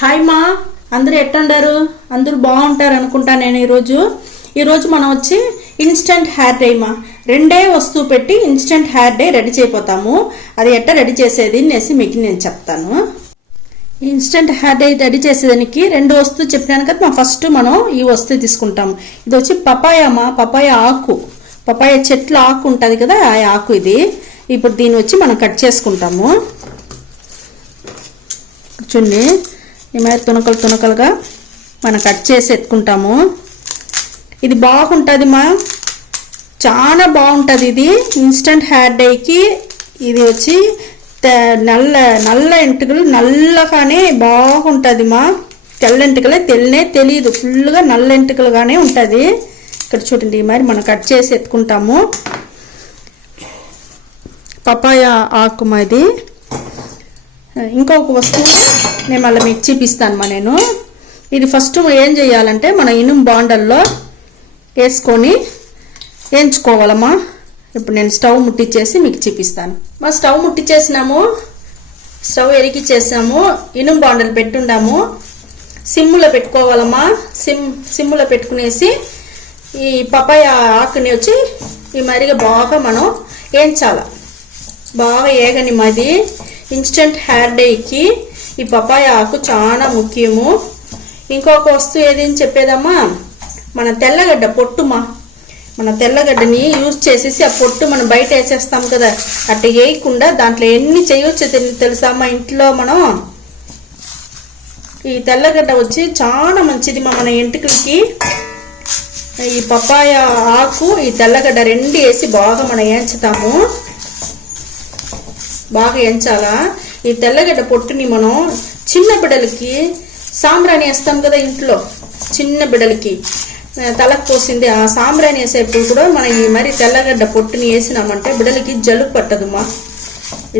Hi మా, అందరూ ఎట్టుండారు? అందరూ బాగుంటారు అనుకుంటా. నేను ఈరోజు మనం వచ్చి ఇన్స్టెంట్ హెయిర్ డై మా, రెండే వస్తువు పెట్టి ఇన్స్టెంట్ హెయిర్ డై రెడీ చేయబోతాము. అది ఎట్లా రెడీ చేసేది అనేసి మీకు నేను చెప్తాను. ఇన్స్టెంట్ హెయిర్ డై రెడీ చేసేదానికి రెండు వస్తువు చెప్పినాను కదా మా. ఫస్ట్ మనం ఈ వస్తువు తీసుకుంటాము. ఇది వచ్చి పపాయ మా, పపాయ ఆకు, పపాయ చెట్ల ఆకు ఉంటుంది కదా, ఆ ఆకు ఇది. ఇప్పుడు దీన్ని వచ్చి మనం కట్ చేసుకుంటాము. చూడండి, ఏమైనా తునకలుగా మనం కట్ చేసి ఎత్తుకుంటాము. ఇది బాగుంటుంది మా, చాలా బాగుంటుంది ఇది ఇన్స్టెంట్ హెయిర్ డైకి. ఇది వచ్చి నల్ల ఎంటుకలు నల్లగానే బాగుంటుంది మా. తెల్ల ఎంటుకలే తెలియదు, ఫుల్గా నల్ల ఎంటుకలుగానే ఉంటుంది. ఇక్కడ చూడండి, మరి మనం కట్ చేసి ఎత్తుకుంటాము. పపాయ ఆకు మా ఇది. ఇంకొక వస్తువు నేను మళ్ళీ మీకు చూపిస్తాను మా. నేను ఇది ఫస్ట్ ఏం చేయాలంటే మన ఇనుము బాండల్లో వేసుకొని వేయించుకోవాలమ్మా. ఇప్పుడు నేను స్టవ్ ముట్టించేసి మీకు చూపిస్తాను మా. స్టవ్ ముట్టించేసినాము, స్టవ్ ఎరిగిచ్చేసాము, ఇనుము బాండలు పెట్టుండాము. సిమ్ములో పెట్టుకోవాలమ్మా. సిమ్ములో పెట్టుకునేసి ఈ పపాయ ఆకుని వచ్చి ఈ మరిగా బాగా మనం వేయించాలి. బాగా ఏగని మాది ఇన్స్టెంట్ హెయిర్ డైకి ఈ పపాయ ఆకు చాలా ముఖ్యము. ఇంకొక వస్తువు ఏదని చెప్పేదమ్మా, మన తెల్లగడ్డ పొట్టు మా. మన తెల్లగడ్డని యూజ్ చేసేసి ఆ పొట్టు మనం బయట వేసేస్తాం కదా, అట్లా వేయకుండా దాంట్లో ఎన్ని చేయొచ్చు తెలుసా మా. ఇంట్లో మనం ఈ తెల్లగడ్డ వచ్చి చాలా మంచిది మా మన ఎంటుకలకి. ఈ పపాయ ఆకు ఈ తెల్లగడ్డ రెండు వేసి బాగా మనం వేయించుతాము. బాగా ఎంచాలా. ఈ తెల్లగడ్డ పొట్టుని మనం చిన్న బిడ్డలకి సాంబ్రాణి వేస్తాం కదా ఇంట్లో, చిన్న బిడ్డలకి తలకు పోసింది ఆ సాంబ్రాణి వేసేప్పుడు కూడా మనం ఈ మరి తెల్లగడ్డ పొట్టుని వేసినామంటే బిడ్డలకి జలుబు పట్టదు మా.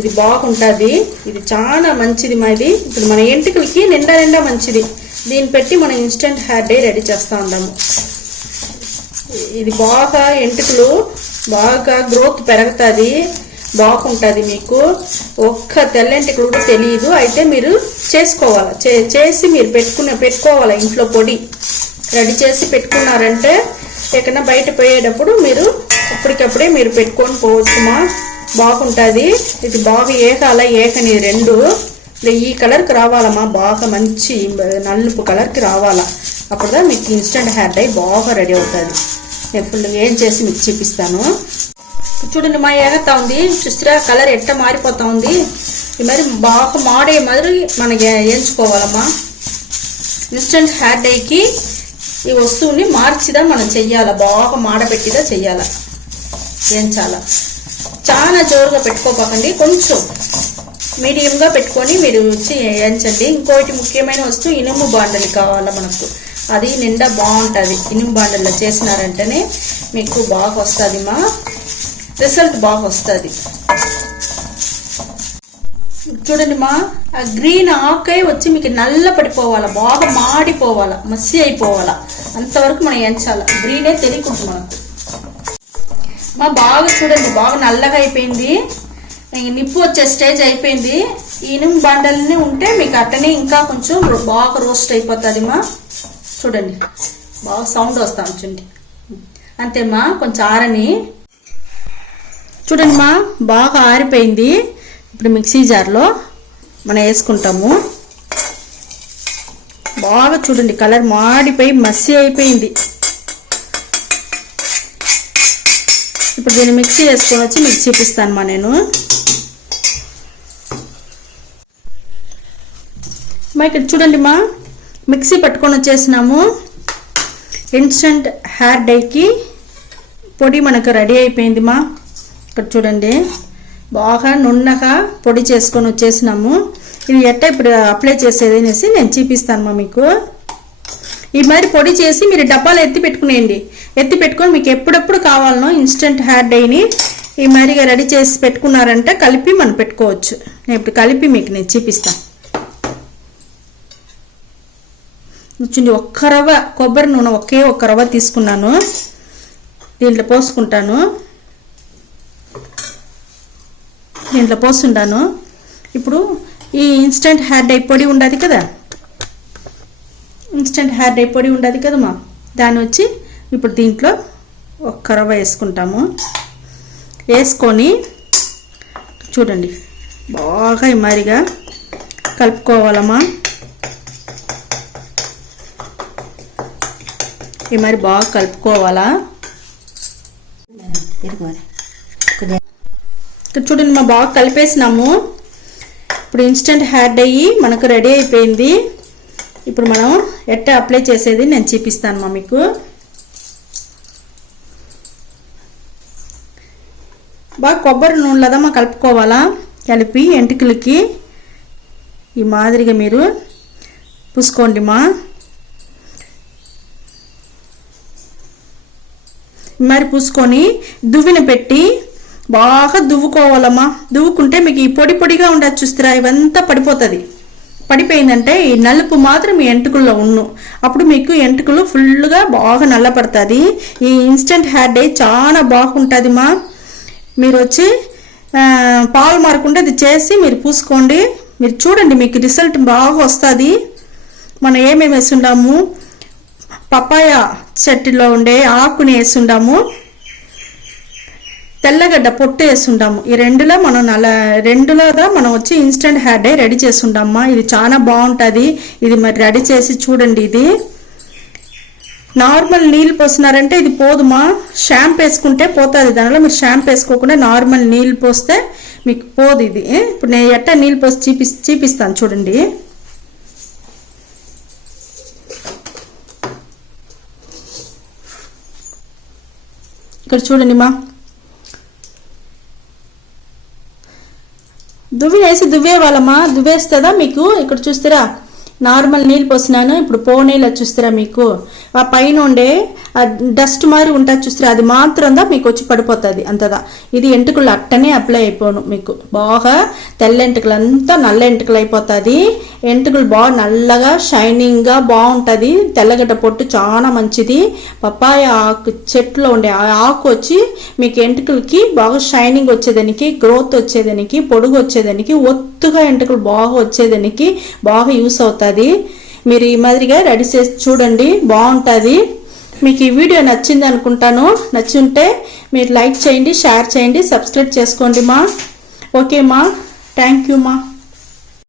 ఇది బాగుంటుంది, ఇది చాలా మంచిది మా. ఇది ఇప్పుడు మన ఎంటుకలకి నిండా మంచిది. దీన్ని పెట్టి మనం ఇన్స్టెంట్ హెయిర్ డై రెడీ చేస్తూ ఉంటాము. ఇది బాగా ఎంటుకలు బాగా గ్రోత్ పెరుగుతుంది, బాగుంటుంది మీకు. ఒక్క తెల్లంటికలు కూడా తెలియదు. అయితే మీరు చేసుకోవాలి, చేసి మీరు పెట్టుకోవాలి. ఇంట్లో పొడి రెడీ చేసి పెట్టుకున్నారంటే ఎక్కడన్నా బయట పోయేటప్పుడు మీరు అప్పటికప్పుడే మీరు పెట్టుకొని పోవచ్చుమా. బాగుంటుంది. ఇది బాగా ఏకని రెండు ఈ కలర్కి రావాలమ్మా, బాగా మంచి నలుపు కలర్కి రావాలా. అప్పుడుదా మీకు ఇన్స్టెంట్ హెయిర్ డై బాగా రెడీ అవుతుంది. నేను ఫుల్ ఏం చేసి మీకు చూపిస్తాను. చూడండి మా, ఏగతా ఉంది చూస్తారా, కలర్ ఎట్ట మారిపోతా ఉంది. ఈ మరి బాగా మాడే మాదిరి మనకి వేయించుకోవాలమ్మా. ఇన్స్టెంట్ హెయిర్ డైకి ఈ వస్తువుని మార్చిదా మనం చెయ్యాలా, బాగా మాడబెట్టిదా చెయ్యాలా, వేయించాలా. చాలా జోరుగా పెట్టుకోపోకండి, కొంచెం మీడియంగా పెట్టుకొని మీరు వచ్చి వేయించండి. ఇంకోటి ముఖ్యమైన వస్తువు ఇనుము బాండలు కావాలా మనకు. అది నిండా బాగుంటుంది. ఇనుము బాండల్లో చేసినారంటేనే మీకు బాగా వస్తుంది మా, రిజల్ట్ బాగా వస్తుంది. చూడండి మా, ఆ గ్రీన్ ఆకే వచ్చి మీకు నల్ల పడిపోవాలా, బాగా మాడిపోవాలా, మసి అయిపోవాలా, అంతవరకు మనం ఎంచాలి. గ్రీనే తెలియకుండా మనకు మా. బాగా చూడండి, బాగా నల్లగా అయిపోయింది, నిప్పు వచ్చే స్టేజ్ అయిపోయింది. ఇనుము బండల్ని ఉంటే మీకు అట్టనే ఇంకా కొంచెం బాగా రోస్ట్ అయిపోతుంది మా. చూడండి, బాగా సౌండ్ వస్తా చూడండి. అంతేమ్మా, కొంచెం ఆరని. చూడండి మా, బాగా ఆరిపోయింది. ఇప్పుడు మిక్సీ జార్లో మనం వేసుకుంటాము. బాగా చూడండి, కలర్ మాడిపోయి మసి అయిపోయింది. ఇప్పుడు దీన్ని మిక్సీ వేసుకొని వచ్చి మీకు చూపిస్తాను మా. నేను మా ఇక్కడ చూడండి మా, మిక్సీ పట్టుకొని వచ్చేసినాము. ఇన్స్టెంట్ హెయిర్ డైకి పొడి మనకు రెడీ అయిపోయింది మా. ఇక్కడ చూడండి, బాగా నున్నగా పొడి చేసుకొని వచ్చేసినాము. ఇది ఎట్ట ఇప్పుడు అప్లై చేసేది అనేసి నేను చూపిస్తాను మా మీకు. ఈ మరి పొడి చేసి మీరు డబ్బాలు ఎత్తి పెట్టుకునేయండి. ఎత్తి పెట్టుకొని మీకు ఎప్పుడెప్పుడు కావాలనో ఇన్స్టెంట్ హెయిర్ డైని ఈ మరిగా రెడీ చేసి పెట్టుకున్నారంటే కలిపి మనం పెట్టుకోవచ్చు. నేను ఇప్పుడు కలిపి మీకు నేను చూపిస్తాను. చూడండి, ఒక్క రవ్వ కొబ్బరి నూనె ఒక్క రవ్వ తీసుకున్నాను, దీంట్లో పోసుకుంటాను. దీంట్లో పోస్తుంటాను. ఇప్పుడు ఈ ఇన్స్టెంట్ హెయిర్ డై పొడి ఉండదు కదా, ఇన్స్టెంట్ హెయిర్ డై పొడి ఉండదు కదమ్మా, దాన్ని వచ్చి ఇప్పుడు దీంట్లో ఒక్క రవ్వ వేసుకుంటాము. వేసుకొని చూడండి బాగా ఈ మాదిరిగా కలుపుకోవాలమ్మా. ఈ మరి బాగా కలుపుకోవాలా. ఇక్కడ చూడండి మా బాగా కలిపేసినాము. ఇప్పుడు ఇన్స్టెంట్ హెయిర్ డై మనకు రెడీ అయిపోయింది. ఇప్పుడు మనం ఎట్లా అప్లై చేసేది నేను చూపిస్తాను మీకు. బాగా కొబ్బరి నూనెలదమ్మా కలుపుకోవాలా. కలిపి ఎంటికలకి ఈ మాదిరిగా మీరు పూసుకోండి మా. మరి పూసుకొని దువ్విన పెట్టి బాగా దువ్వుకోవాలమ్మా. దువ్వుకుంటే మీకు ఈ పొడి పొడిగా ఉండదు చూస్తారా, ఇవంతా పడిపోతుంది. పడిపోయిందంటే ఈ నలుపు మాత్రం మీ ఎంటుకల్లో ఉన్ను, అప్పుడు మీకు ఎంటుకలు ఫుల్గా బాగా నల్లపడుతుంది. ఈ ఇన్స్టెంట్ హెయిర్ డై చాలా బాగుంటుంది మా. మీరు వచ్చి పాలు మారకుండా ఇది చేసి మీరు పూసుకోండి. మీరు చూడండి మీకు రిజల్ట్ బాగా వస్తుంది. మనం ఏమేమి వేసుండాము, పపాయ చెట్టులో ఉండే ఆకుని వేసుండాము, తెల్లగడ్డ పొట్టు వేసుండాము. ఈ రెండులో మనం వచ్చి ఇన్స్టెంట్ హెయిర్ డై రెడీ చేసుండామా. ఇది చాలా బాగుంటుంది. ఇది మరి రెడీ చేసి చూడండి. ఇది నార్మల్ నీళ్ళు పోసినారంటే ఇది పోదుమా, షాంపూ వేసుకుంటే పోతుంది. దానిలో మీరు షాంపూ వేసుకోకుండా నార్మల్ నీళ్ళు పోస్తే మీకు పోదు ఇది. ఇప్పుడు నేను ఎట్టా నీళ్ళు పోసి చూపిస్తాను చూడండి. ఇక్కడ చూడండి మా, దువ్వే వాళ్ళమ్మా. దువ్వేస్తుందా మీకు. ఇక్కడ చూస్తారా నార్మల్ నీళ్ళు పోసినాను, ఇప్పుడు నీళ్ళు చూస్తారా మీకు ఆ పైన ఉండే ఆ డస్ట్ మారి ఉంటుంది చూస్తారా, అది మాత్రందా మీకు వచ్చి పడిపోతుంది అంతదా. ఇది ఎంటుకలు అట్టనే అప్లై అయిపోను మీకు. బాగా తెల్ల ఎంటుకలు అంతా నల్ల ఎంటుకలు అయిపోతుంది. ఎంటుకలు బాగా నల్లగా షైనింగ్గా బాగుంటుంది. తెల్లగడ్డ పొట్టు చాలా మంచిది. పపాయ ఆకు చెట్టులో ఉండే ఆ ఆకు వచ్చి మీకు ఎంటుకలకి బాగా షైనింగ్ వచ్చేదానికి, గ్రోత్ వచ్చేదానికి, పొడుగు వచ్చేదానికి, ఒత్తుగా ఎంటుకలు బాగా వచ్చేదానికి బాగా యూస్ అవుతుంది. మీరు ఈ మాదిరిగా రెడీ చేసి చూడండి, బాగుంటుంది. మీకు ఈ వీడియో నచ్చింది అనుకుంటాను. నచ్చుంటే మీరు లైక్ చేయండి, షేర్ చేయండి, సబ్స్క్రైబ్ చేసుకోండి మా. ఓకే మా, థ్యాంక్ యూ మా.